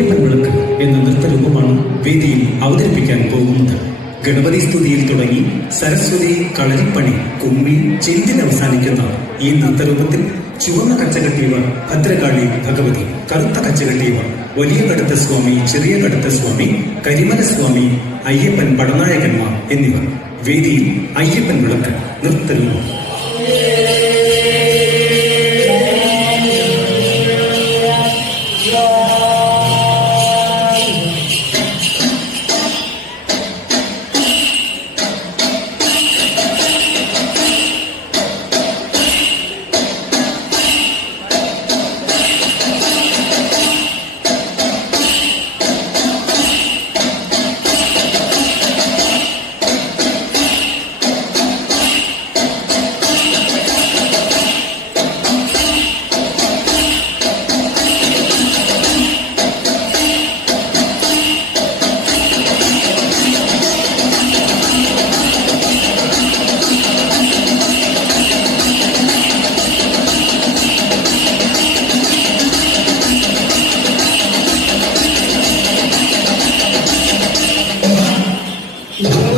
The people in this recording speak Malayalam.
അയ്യപ്പൻ വിളക്ക് എന്ന നൃത്തരൂപമാണ് വേദിയിൽ അവതരിപ്പിക്കാൻ പോകുന്നത്. ഗണപതി സ്തുതിയിൽ തുടങ്ങി സരസ്വതി, കളരിപ്പണി, കുമ്മി, ചെന്തിൽ അവസാനിക്കുന്ന ഈ നൃത്തരൂപത്തിൽ ചുവന്ന കച്ചകെട്ടിയവർ ഭദ്രകാളി ഭഗവതി, കറുത്ത കച്ചകെട്ടിയവർ വലിയ കടുത്ത സ്വാമി, ചെറിയ കടുത്ത സ്വാമി, കരിമല സ്വാമി, അയ്യപ്പൻ പടനായകന്മാർ എന്നിവർ. വേദിയിൽ അയ്യപ്പൻ വിളക്ക് നൃത്തരൂപം. Yeah.